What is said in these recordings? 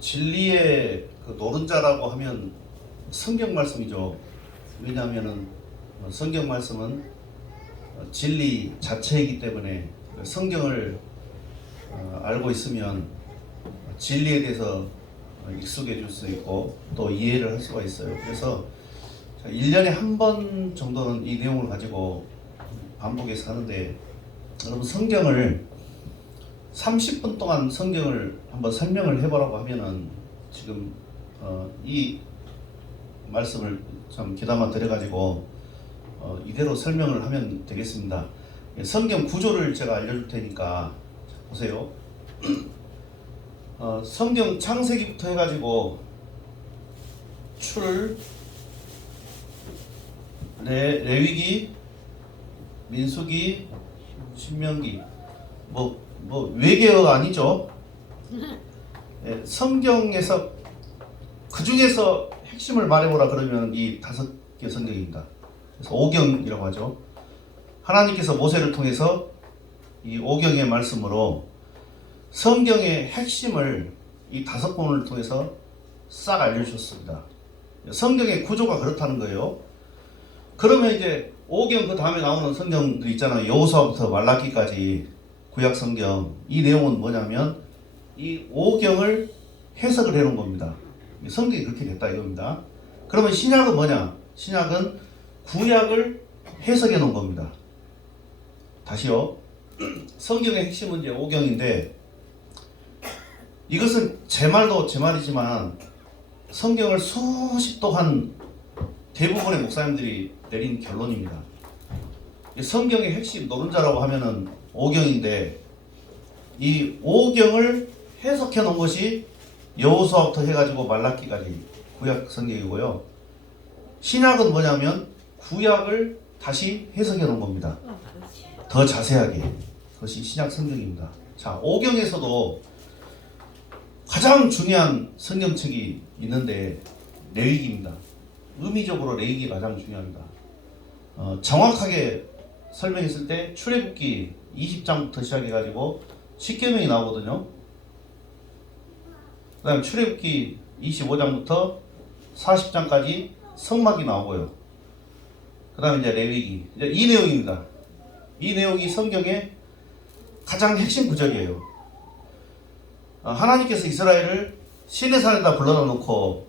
진리의 그 노른자라고 하면 성경 말씀이죠. 왜냐하면은 성경 말씀은 진리 자체이기 때문에 성경을 알고 있으면 진리에 대해서 익숙해질 수 있고 또 이해를 할 수가 있어요. 그래서 1년에 한 번 정도는 이 내용을 가지고 반복해서 하는데, 여러분 성경을 30분 동안 성경을 한번 설명을 해보라고 하면은 지금 이 말씀을 좀 귀담아 들여가지고 이대로 설명을 하면 되겠습니다. 성경 구조를 제가 알려줄 테니까 보세요. 성경 창세기부터 해가지고 출, 레위기, 민수기, 신명기, 뭐 외계어가 아니죠. 예, 성경에서 그 중에서 핵심을 말해보라 그러면 이 5개 성경입니다. 그래서 오경이라고 하죠. 하나님께서 모세를 통해서 이 오경의 말씀으로 성경의 핵심을 이 5권을 통해서 싹 알려주셨습니다. 성경의 구조가 그렇다는 거예요. 그러면 이제 오경 그 다음에 나오는 성경들 있잖아요. 여호수아부터 말라기까지 구약 성경, 이 내용은 뭐냐면 이 오경을 해석을 해놓은 겁니다. 성경이 그렇게 됐다 이겁니다. 그러면 신약은 뭐냐? 신약은 구약을 해석해 놓은 겁니다. 다시요. 성경의 핵심은 이제 오경인데, 이것은 제 말도 제 말이지만 성경을 수십 도 한 대부분의 목사님들이 내린 결론입니다. 성경의 핵심 노른자라고 하면은 오경인데, 이 오경을 해석해 놓은 것이 여호수아부터 해가지고 말라기까지 구약 성경이고요. 신약은 뭐냐면 구약을 다시 해석해 놓은 겁니다. 더 자세하게. 그것이 신약 성경입니다. 자, 오경에서도 가장 중요한 성경책이 있는데 레위기입니다. 의미적으로 레위기가 가장 중요합니다. 정확하게 설명했을 때 출애굽기 20장부터 시작해가지고 십계명이 나오거든요. 그 다음에 출애굽기 25장부터 40장까지 성막이 나오고요. 그 다음에 이제 레위기, 이제 이 내용입니다. 이 내용이 성경의 가장 핵심 구절이에요. 하나님께서 이스라엘을 시내산에다 불러다 놓고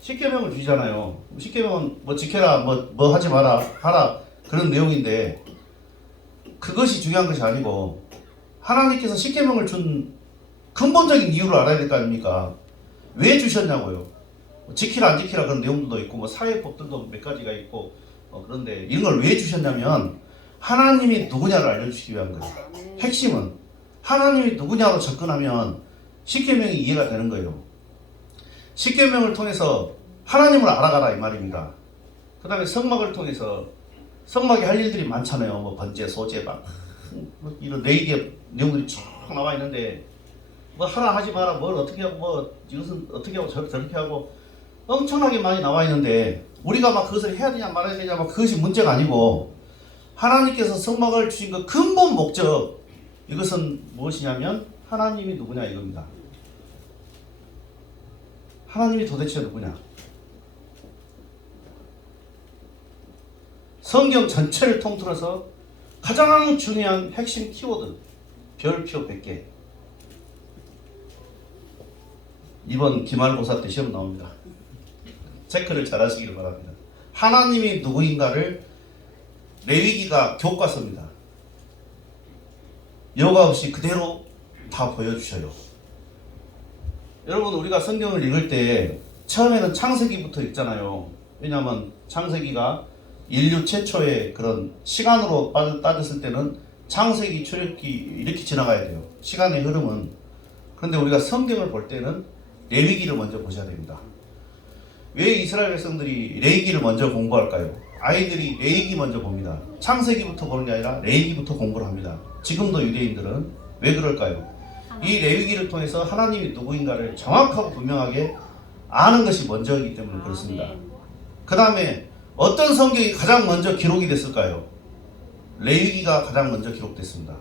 십계명을 주시잖아요. 십계명은 뭐 지켜라, 뭐 하지 마라, 하라, 그런 내용인데, 그것이 중요한 것이 아니고 하나님께서 십계명을 준 근본적인 이유를 알아야 될 거 아닙니까? 왜 주셨냐고요. 지키라 안 지키라 그런 내용도 있고 뭐 사회법들도 몇 가지가 있고 그런데 이런 걸 왜 주셨냐면 하나님이 누구냐를 알려주시기 위한 거예요. 핵심은 하나님이 누구냐로 접근하면 십계명이 이해가 되는 거예요. 십계명을 통해서 하나님을 알아가라 이 말입니다. 그 다음에 성막을 통해서 성막에 할 일들이 많잖아요. 뭐 번제, 소제, 막 이런 레위기의 내용들이 쭉 나와 있는데, 뭐 하라 하지 마라, 뭘 어떻게 하고, 뭐 이것은 어떻게 하고 저렇게 하고 엄청나게 많이 나와 있는데, 우리가 막 그것을 해야 되냐 말아야 되냐 막 그것이 문제가 아니고, 하나님께서 성막을 주신 그 근본 목적, 이것은 무엇이냐면 하나님이 누구냐 이겁니다. 하나님이 도대체 누구냐? 성경 전체를 통틀어서 가장 중요한 핵심 키워드, 별표 100개. 이번 기말고사 때 시험 나옵니다. 체크를 잘 하시길 바랍니다. 하나님이 누구인가를 레위기가 교과서입니다. 여과 없이 그대로 다 보여주셔요. 여러분, 우리가 성경을 읽을 때 처음에는 창세기부터 읽잖아요. 왜냐하면 창세기가 인류 최초의 그런 시간으로 따졌을 때는 창세기, 출애굽기 이렇게 지나가야 돼요. 시간의 흐름은. 그런데 우리가 성경을 볼 때는 레위기를 먼저 보셔야 됩니다. 왜 이스라엘 백성들이 레위기를 먼저 공부할까요? 아이들이 레위기 먼저 봅니다. 창세기부터 보는 게 아니라 레위기부터 공부를 합니다. 지금도 유대인들은 왜 그럴까요? 이 레위기를 통해서 하나님이 누구인가를 정확하고 분명하게 아는 것이 먼저이기 때문에 그렇습니다. 그 다음에 어떤 성경이 가장 먼저 기록이 됐을까요? 레위기가 가장 먼저 기록됐습니다.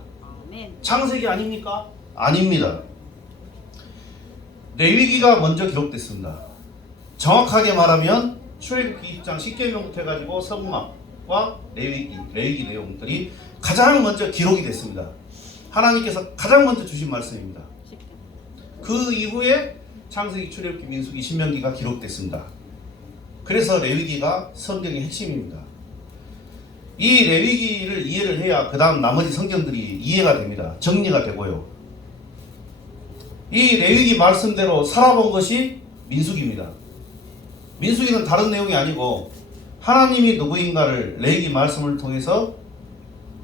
창세기 아닙니까? 아닙니다. 레위기가 먼저 기록됐습니다. 정확하게 말하면 출애굽기 20장 10계명부터 해가지고 성막과 레위기 내용들이 가장 먼저 기록이 됐습니다. 하나님께서 가장 먼저 주신 말씀입니다. 그 이후에 창세기, 출애굽기, 민수기, 신명기가 기록됐습니다. 그래서 레위기가 성경의 핵심입니다. 이 레위기를 이해를 해야 그 다음 나머지 성경들이 이해가 됩니다. 정리가 되고요. 이 레위기 말씀대로 살아본 것이 민수기입니다. 민수기는 다른 내용이 아니고 하나님이 누구인가를 레위기 말씀을 통해서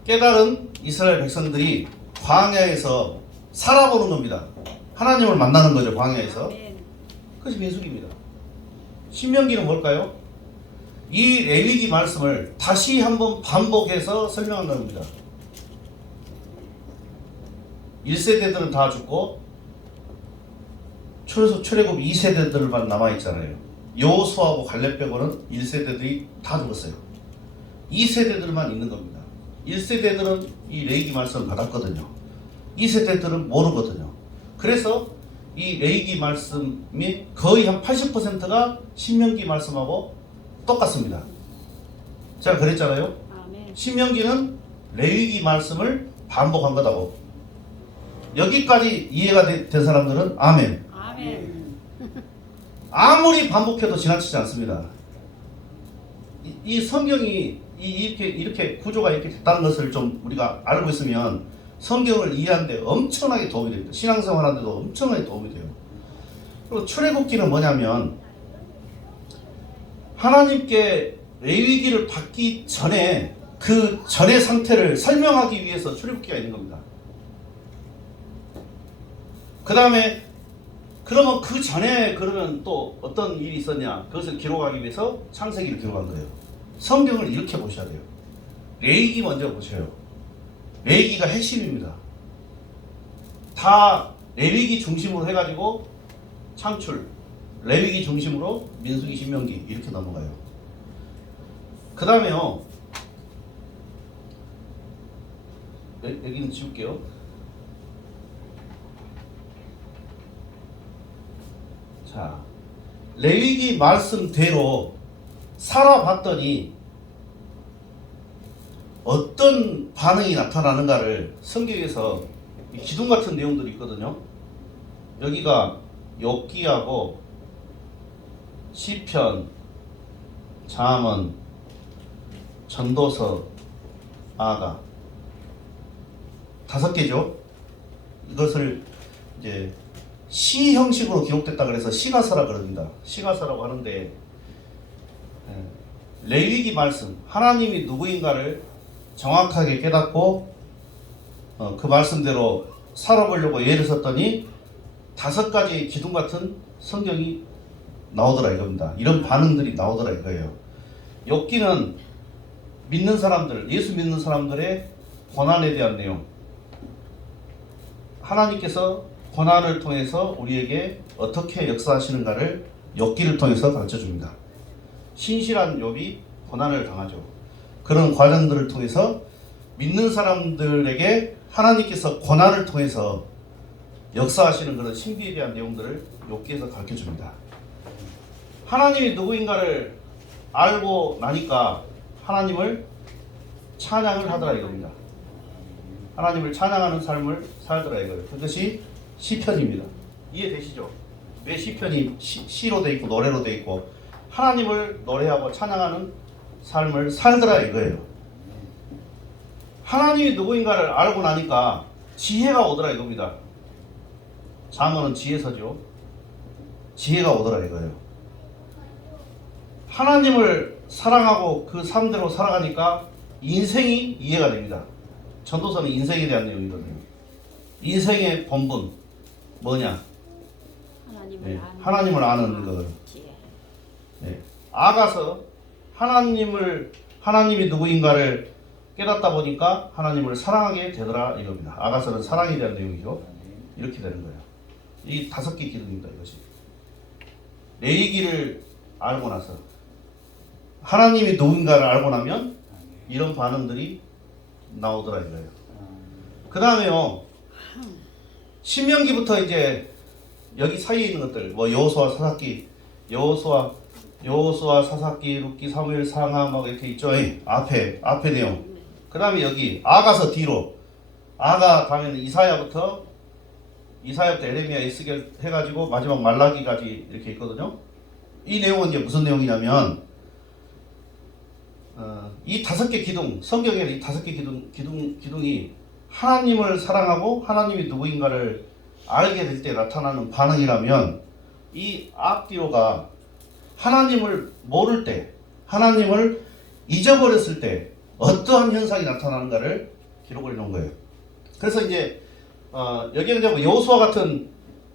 깨달은 이스라엘 백성들이 광야에서 살아보는 겁니다. 하나님을 만나는 거죠, 광야에서. 그것이 민수기입니다. 신명기는 뭘까요? 이 레위기 말씀을 다시 한번 반복해서 설명한다는 겁니다. 1세대들은 다 죽고 출애굽 2세대들만 남아있잖아요. 여호수아하고 갈렙 빼고는 1세대들이 다 죽었어요. 2세대들만 있는 겁니다. 1세대들은 이 레위기 말씀을 받았거든요. 2세대들은 모르거든요. 그래서 이 레위기 말씀이 거의 한 80%가 신명기 말씀하고 똑같습니다. 제가 그랬잖아요. 신명기는 레위기 말씀을 반복한 거다고. 여기까지 이해가 된 사람들은 아멘. 아무리 반복해도 지나치지 않습니다. 이 성경이 이렇게 구조가 이렇게 됐다는 것을 좀 우리가 알고 있으면 성경을 이해하는데 엄청나게 도움이 됩니다. 신앙생활 하는데도 엄청나게 도움이 돼요. 그리고 출애굽기는 뭐냐면 하나님께 레위기를 받기 전에 그 전의 상태를 설명하기 위해서 출애굽기가 있는 겁니다. 그 다음에 그러면 그 전에 그러면 또 어떤 일이 있었냐, 그것을 기록하기 위해서 창세기를 기록한 거예요. 성경을 이렇게 보셔야 돼요. 레위기 먼저 보셔요. 레위기가 핵심입니다. 다 레위기 중심으로 해가지고 창출, 레위기 중심으로 민수기, 신명기 이렇게 넘어가요. 그 다음에요, 여기는 지울게요. 자, 레위기 말씀대로 살아봤더니 어떤 반응이 나타나는가를 성경에서 기둥 같은 내용들이 있거든요. 여기가 욥기하고 시편, 잠언, 전도서, 아가 5개죠. 이것을 이제 시 형식으로 기록됐다 그래서 시가서라 그럽니다. 시가서라고 하는데 레위기 말씀, 하나님이 누구인가를 정확하게 깨닫고 그 말씀대로 살아보려고 예를 썼더니 5가지 기둥 같은 성경이 나오더라 이겁니다. 이런 반응들이 나오더라 이거예요. 욥기는 믿는 사람들, 예수 믿는 사람들의 고난에 대한 내용, 하나님께서 고난을 통해서 우리에게 어떻게 역사하시는가를 욥기를 통해서 가르쳐 줍니다. 신실한 욥이 고난을 당하죠. 그런 과정들을 통해서 믿는 사람들에게 하나님께서 고난을 통해서 역사하시는 그런 신비에 대한 내용들을 욥기에서 가르쳐 줍니다. 하나님이 누구인가를 알고 나니까 하나님을 찬양을 하더라 이겁니다. 하나님을 찬양하는 삶을 살더라 이거예요. 그것이 시편입니다. 이해되시죠? 왜 시편이 시로 돼 있고 노래로 돼 있고 하나님을 노래하고 찬양하는 삶을 살더라 이거예요. 하나님이 누구인가를 알고 나니까 지혜가 오더라 이겁니다. 잠언은 지혜서죠. 지혜가 오더라 이거예요. 하나님을 사랑하고 그 삶대로 살아가니까 인생이 이해가 됩니다. 전도서는 인생에 대한 내용이거든요. 인생의 본분 뭐냐? 하나님을 아는 거. 네. 아가서 하나님이 누구인가를 깨닫다 보니까 하나님을 사랑하게 되더라 이겁니다. 아가서는 사랑에 대한 내용이죠. 이렇게 되는 거예요. 이 5개 기둥입니다. 이것이 레위기를 알고 나서 하나님이 누군가를 알고 나면 이런 반응들이 나오더라 이거예요. 그 다음에요, 신명기부터 이제 여기 사이에 있는 것들 뭐 여호수아 사사기 여호수아 사사기 룻기 사무엘 상하 막 이렇게 있죠. 앞에 내용. 그 다음에 여기 아가서 뒤로 아가 가면 이사야부터 에레미야 에스겔 해가지고 마지막 말라기까지 이렇게 있거든요. 이 내용은 이제 무슨 내용이냐면 이 5개 기둥 성경에 이 5개 기둥이 하나님을 사랑하고 하나님이 누구인가를 알게 될 때 나타나는 반응이라면 이 앞뒤로가 하나님을 모를 때 하나님을 잊어버렸을 때 어떠한 현상이 나타나는가를 기록을 해놓은 거예요. 그래서 이제 여기는 이제 여호수아 같은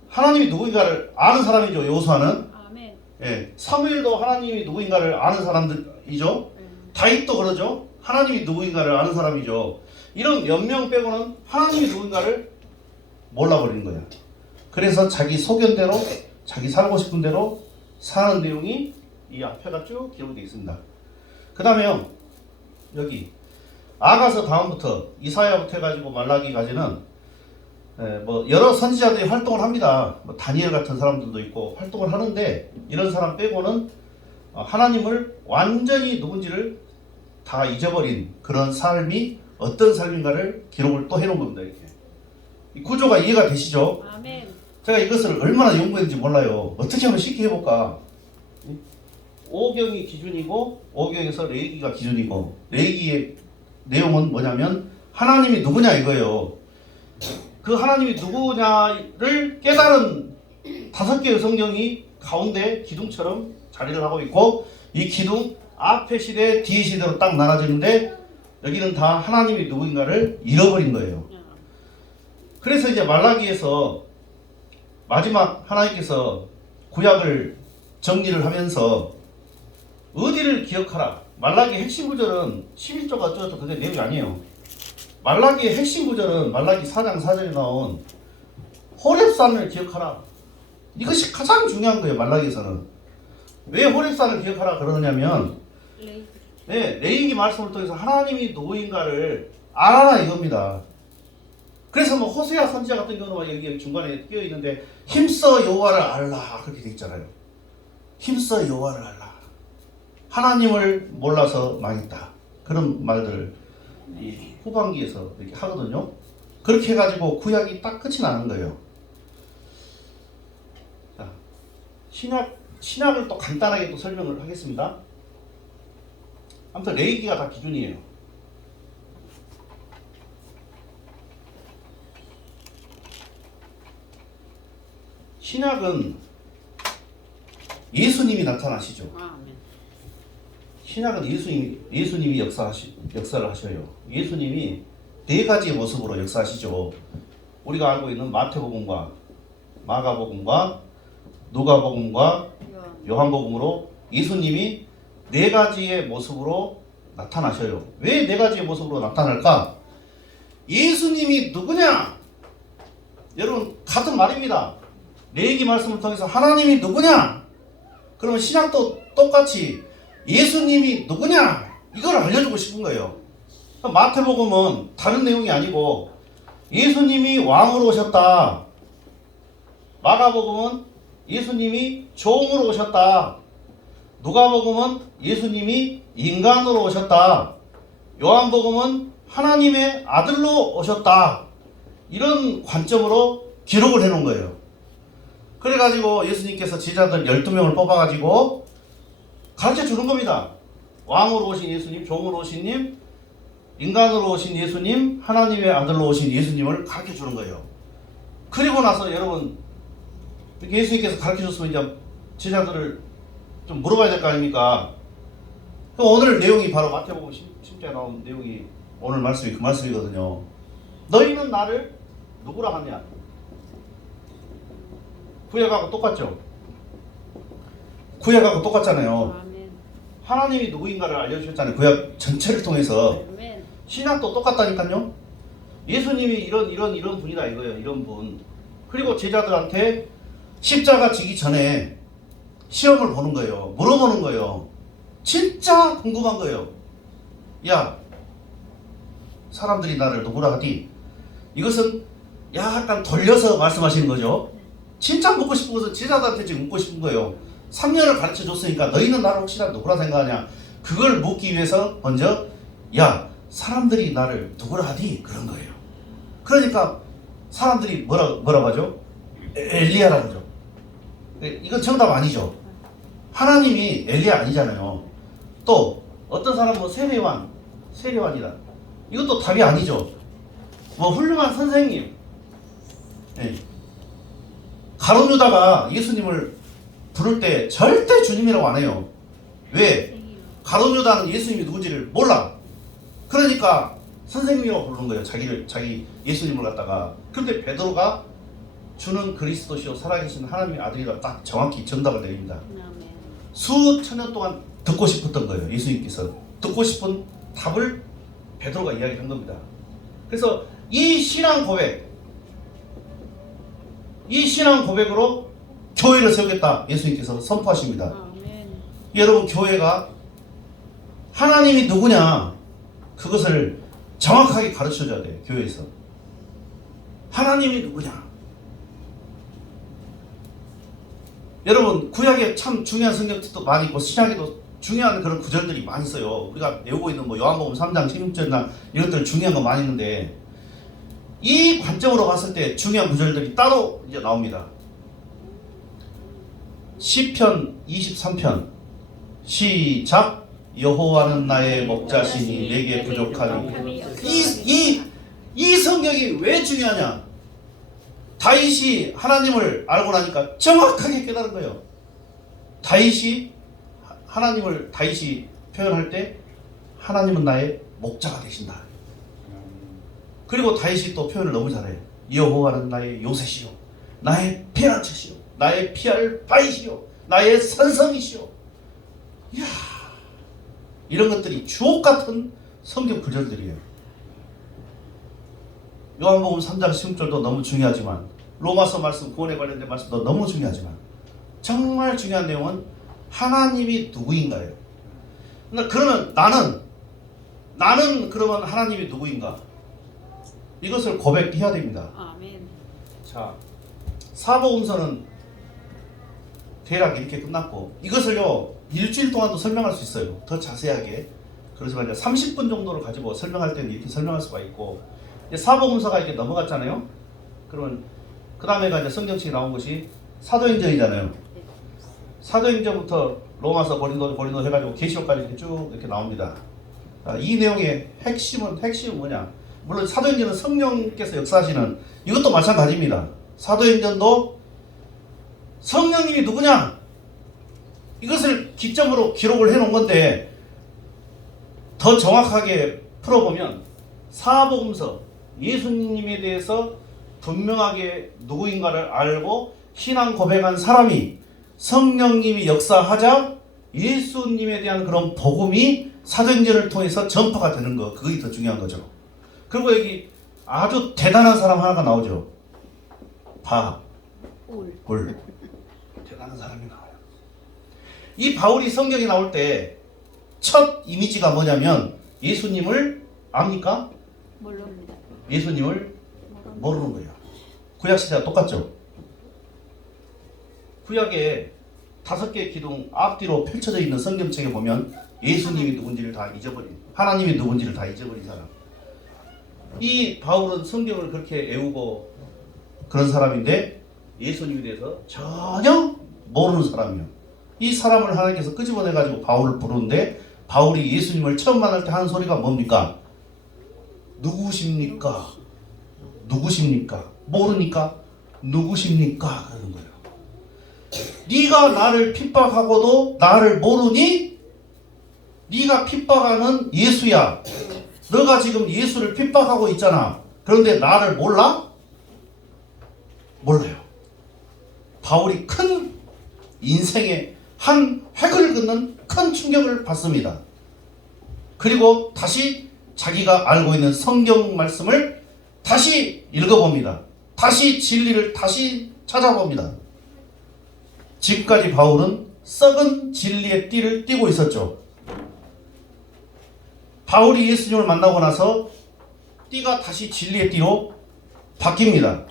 하나님이 누구인가를 아는 사람이죠. 여호수아는 아멘. 예, 사무엘도 하나님이 누구인가를 아는 사람들이죠. 다윗도 그러죠. 하나님이 누구인가를 아는 사람이죠. 이런 몇 명 빼고는 하나님이 누구인가를 몰라버리는 거예요. 그래서 자기 소견대로 자기 살고 싶은 대로 사는 내용이 이 앞에가 쭉 기록이 되어 있습니다. 그 다음에요. 여기 아가서 다음부터 이사야부터 해가지고 말라기까지는 뭐 여러 선지자들이 활동을 합니다. 뭐 다니엘 같은 사람들도 있고 활동을 하는데 이런 사람 빼고는 하나님을 완전히 누군지를 다 잊어버린 그런 삶이 어떤 삶인가를 기록을 또 해놓은 겁니다. 이렇게 이 구조가 이해가 되시죠? 아멘. 제가 이것을 얼마나 연구했는지 몰라요. 어떻게 하면 쉽게 해볼까? 오경이 기준이고 오경에서 레위기가 기준이고 레위기의 내용은 뭐냐면 하나님이 누구냐 이거예요. 그 하나님이 누구냐를 깨달은 5개의 성경이 가운데 기둥처럼 자리를 하고 있고 이 기둥 앞에 시대 뒤에 시대로 딱 나눠지는데 여기는 다 하나님이 누구인가를 잃어버린 거예요. 그래서 이제 말라기에서 마지막 하나님께서 구약을 정리를 하면서 어디를 기억하라. 말라기 핵심 구절은 11조가 어쩌고 그게 내용이 아니에요. 말라기의 핵심 구절은 말라기 4장 4절에 나온 호렙산을 기억하라. 이것이 가장 중요한 거예요. 말라기에서는. 왜 호렙산을 기억하라 그러냐면 레위기 말씀을 통해서 하나님이 누구인가를 알아라 이겁니다. 그래서 뭐 호세아 선지자 같은 경우는 여기 중간에 끼어 있는데 힘써 여호와를 알라 그렇게 돼 있잖아요. 힘써 여호와를 알라. 하나님을 몰라서 망했다. 그런 말들을 이 후반기에서 이렇게 하거든요. 그렇게 해가지고 구약이 딱 끝이 나는 거예요. 자, 신약을 또 간단하게 또 설명을 하겠습니다. 아무튼 레위기가 다 기준이에요. 신약은 예수님이 나타나시죠. 신약은 예수님이 역사를 하셔요. 예수님이 4가지의 모습으로 역사하시죠. 우리가 알고 있는 마태복음과 마가복음과 누가복음과 요한복음으로 예수님이 4가지의 모습으로 나타나셔요. 왜 4가지의 모습으로 나타날까? 예수님이 누구냐? 여러분 같은 말입니다. 레위기 말씀을 통해서 하나님이 누구냐? 그러면 신약도 똑같이 예수님이 누구냐? 이걸 알려주고 싶은 거예요. 마태복음은 다른 내용이 아니고 예수님이 왕으로 오셨다. 마가복음은 예수님이 종으로 오셨다. 누가복음은 예수님이 인간으로 오셨다. 요한복음은 하나님의 아들로 오셨다. 이런 관점으로 기록을 해놓은 거예요. 그래가지고 예수님께서 제자들 12명을 뽑아가지고 가르쳐 주는 겁니다. 왕으로 오신 예수님, 종으로 오신 님, 인간으로 오신 예수님, 하나님의 아들로 오신 예수님을 가르쳐 주는 거예요. 그리고 나서 여러분 예수님께서 가르쳐 줬으면 이제 제자들을 좀 물어봐야 될 거 아닙니까? 오늘 내용이 바로 마태복음 10장에 나온 내용이 오늘 말씀이 그 말씀이거든요. 너희는 나를 누구라 하냐? 구약하고 똑같죠? 구약하고 똑같잖아요. 아멘. 하나님이 누구인가를 알려주셨잖아요. 구약 전체를 통해서. 아멘. 신약도 똑같다니까요. 예수님이 이런 분이다 이거예요. 이런 분. 그리고 제자들한테 십자가 지기 전에 시험을 보는 거예요. 물어보는 거예요. 진짜 궁금한 거예요. 야, 사람들이 나를 누구라 하디? 이것은 약간 돌려서 말씀하시는 거죠. 진짜 묻고 싶은 것은 제자들한테 지금 묻고 싶은 거예요. 3년을 가르쳐 줬으니까 너희는 나를 혹시나 누구라 생각하냐. 그걸 묻기 위해서 먼저 야 사람들이 나를 누구라 하디 그런 거예요. 그러니까 사람들이 뭐라고 하죠? 엘리야라고 하죠. 이건 정답 아니죠. 하나님이 엘리야 아니잖아요. 또 어떤 사람은 뭐 세례완이다. 이것도 답이 아니죠. 뭐 훌륭한 선생님. 네. 가룟 유다가 예수님을 부를 때 절대 주님이라고 안 해요. 왜? 가룟 유다는 예수님이 누군지를 몰라. 그러니까 선생님이라고 부르는 거예요. 자기 예수님을 갖다가. 그런데 베드로가 주는 그리스도시요 살아계신 하나님의 아들이라 딱 정확히 정답을 내립니다. 수천 년 동안 듣고 싶었던 거예요. 예수님께서 듣고 싶은 답을 베드로가 이야기한 겁니다. 그래서 이 신앙 고백으로 교회를 세우겠다 예수님께서 선포하십니다. 아멘. 여러분 교회가 하나님이 누구냐 그것을 정확하게 가르쳐줘야 돼요. 교회에서 하나님이 누구냐. 여러분 구약에 참 중요한 성경도 많이 있고 신약에도 중요한 그런 구절들이 많이 있어요. 우리가 배우고 있는 뭐 요한복음 3장 16절이나 이것들 중요한 거 많이 있는데 이 관점으로 봤을 때 중요한 구절들이 따로 이제 나옵니다. 시편 23편 시작. 여호와는 나의 목자시니 내게 부족하니. 이 성경이 왜 중요하냐? 다윗이 하나님을 알고 나니까 정확하게 깨달은 거예요. 다윗이 표현할 때 하나님은 나의 목자가 되신다. 그리고 다윗이 또 표현을 너무 잘해요. 여호와는 나의 요새시요 나의 피난처시요 나의 피할 바위시요 나의 산성이시요. 이야, 이런 것들이 주옥 같은 성경 구절들이에요. 요한복음 3장 16절도 너무 중요하지만 로마서 말씀 구원에 관련된 말씀도 너무 중요하지만 정말 중요한 내용은 하나님이 누구인가요? 그러면 나는 그러면 하나님이 누구인가? 이것을 고백해야 됩니다. 아멘. 자, 사복음서는 대략 이렇게 끝났고 이것을요 일주일 동안도 설명할 수 있어요. 더 자세하게. 그렇지만 이제 30분 정도를 가지고 설명할 때는 이렇게 설명할 수가 있고 사복음서가 이렇게 넘어갔잖아요. 그러면 그 다음에가 이제 성경책이 나온 것이 사도행전이잖아요. 사도행전부터 로마서 고린도 해가지고 계시록까지 이렇게 쭉 이렇게 나옵니다. 이 내용의 핵심은 뭐냐? 물론 사도행전은 성령께서 역사하시는 이것도 마찬가지입니다. 사도행전도 성령님이 누구냐? 이것을 기점으로 기록을 해놓은 건데 더 정확하게 풀어보면 사복음서 예수님에 대해서 분명하게 누구인가를 알고 신앙 고백한 사람이 성령님이 역사하자 예수님에 대한 그런 복음이 사도행전을 통해서 전파가 되는 거, 그게 더 중요한 거죠. 그리고 여기 아주 대단한 사람 하나가 나오죠. 바울. 대단한 사람이 나와요. 이 바울이 성경에 나올 때 첫 이미지가 뭐냐면 예수님을 압니까? 모릅니다. 예수님을 모르는 거예요. 구약 시대와 똑같죠. 구약에 5개의 기둥 앞뒤로 펼쳐져 있는 성경책에 보면 예수님이 누군지를 다 잊어버린, 하나님이 누군지를 다 잊어버린 사람. 이 바울은 성경을 그렇게 애우고 그런 사람인데 예수님에 대해서 전혀 모르는 사람이에요. 이 사람을 하나님께서 끄집어내가지고 바울을 부르는데 바울이 예수님을 처음 만날 때 하는 소리가 뭡니까? 누구십니까? 모르니까 누구십니까? 그러는 거예요. 네가 나를 핍박하고도 나를 모르니? 네가 핍박하는 예수야. 너가 지금 예수를 핍박하고 있잖아. 그런데 나를 몰라? 몰라요. 바울이 큰 인생의 한 획을 긋는 큰 충격을 받습니다. 그리고 다시 자기가 알고 있는 성경 말씀을 다시 읽어봅니다. 다시 진리를 다시 찾아봅니다. 지금까지 바울은 썩은 진리의 띠를 띠고 있었죠. 바울이 예수님을 만나고 나서 띠가 다시 진리의 띠로 바뀝니다.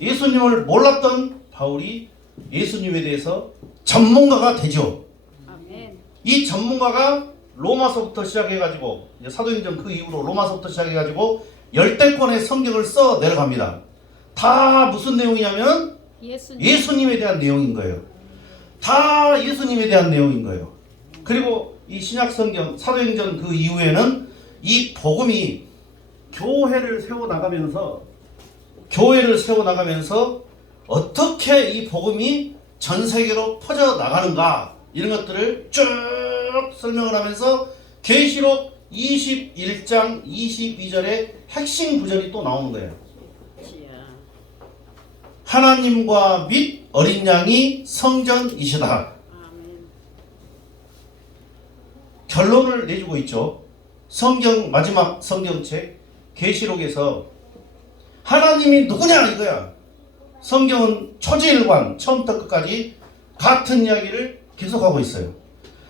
예수님을 몰랐던 바울이 예수님에 대해서 전문가가 되죠. 아멘. 이 전문가가 로마서부터 시작해가지고 이제 사도행전 그 이후로 로마서부터 시작해가지고 열대권의 성경을 써 내려갑니다. 다 무슨 내용이냐면 예수님에 대한 내용인 거예요. 다 예수님에 대한 내용인 거예요. 그리고 이 신약 성경 사도행전 그 이후에는 이 복음이 교회를 세워나가면서 어떻게 이 복음이 전 세계로 퍼져나가는가 이런 것들을 쭉 설명을 하면서 계시록 21장 22절의 핵심 구절이 또 나오는 거예요. 하나님과 및 어린 양이 성전이시다. 아멘. 결론을 내주고 있죠. 성경 마지막 성경책 계시록에서 하나님이 누구냐 이거야. 성경은 초지일관 처음부터 끝까지 같은 이야기를 계속하고 있어요.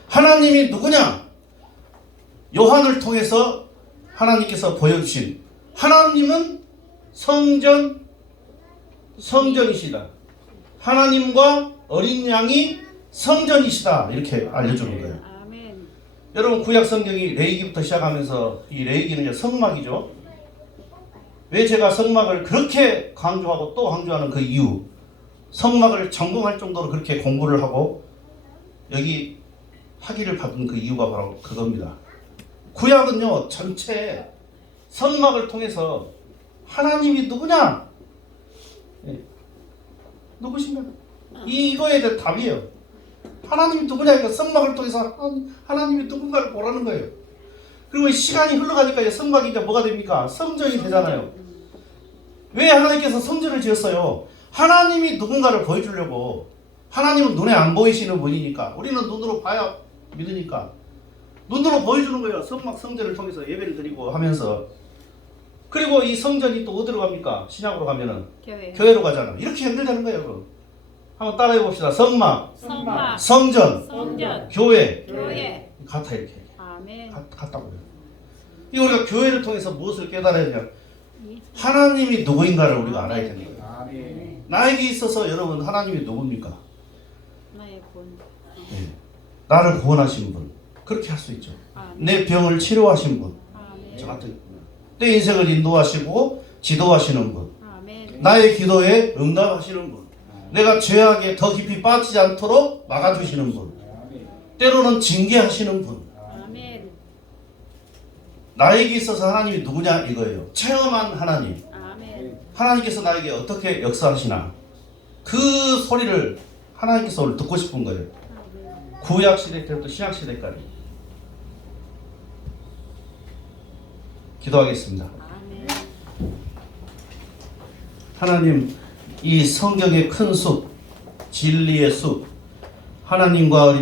하나님이 누구냐? 요한을 통해서 하나님께서 보여주신 하나님은 성전이시다. 하나님과 어린 양이 성전이시다. 이렇게 알려주는 거예요. 아멘. 여러분 구약 성경이 레위기부터 시작하면서 이 레위기는 이제 성막이죠. 왜 제가 성막을 그렇게 강조하고 또 강조하는 그 이유, 성막을 전공할 정도로 그렇게 공부를 하고 여기 학위를 받은 그 이유가 바로 그겁니다. 구약은요 전체 성막을 통해서 하나님이 누구냐? 누구신가? 이거에 대한 답이에요. 하나님이 누구냐? 이거 성막을 통해서 하나님이 누군가를 보라는 거예요. 그리고 시간이 흘러가니까 이제 성막이 이제 뭐가 됩니까? 성전이 되잖아요. 왜 하나님께서 성전을 지었어요? 하나님이 누군가를 보여주려고. 하나님은 눈에 안 보이시는 분이니까. 우리는 눈으로 봐야 믿으니까. 눈으로 보여주는 거예요. 성막 성전을 통해서 예배를 드리고 하면서. 그리고 이 성전이 또 어디로 갑니까? 신약으로 가면은 교회로 가잖아요. 이렇게 연결되는 거예요. 그럼. 한번 따라해 봅시다. 성막, 성전, 교회. 같아 이렇게. 아멘. 같다고요. 이 우리가 교회를 통해서 무엇을 깨달아야 되냐? 하나님이 누구인가를 우리가 알아야 되는 거예요. 아멘. 나에게 있어서 여러분 하나님이 누굽니까? 나의 본. 네. 나를 구원하신 분. 그렇게 할 수 있죠. 아멘. 내 병을 치료하신 분. 아멘. 저 같은 내 인생을 인도하시고 지도하시는 분. 아멘. 나의 기도에 응답하시는 분. 내가 죄악에 더 깊이 빠지지 않도록 막아주시는 분. 때로는 징계하시는 분. 아멘. 나에게 있어서 하나님이 누구냐 이거예요. 체험한 하나님. 아멘. 하나님께서 나에게 어떻게 역사하시나 그 소리를 하나님께서 오늘 듣고 싶은 거예요. 아멘. 구약 시대 때부터 신약 시대까지. 기도하겠습니다. 아멘. 하나님, 이 성경의 큰 숲, 진리의 숲, 하나님과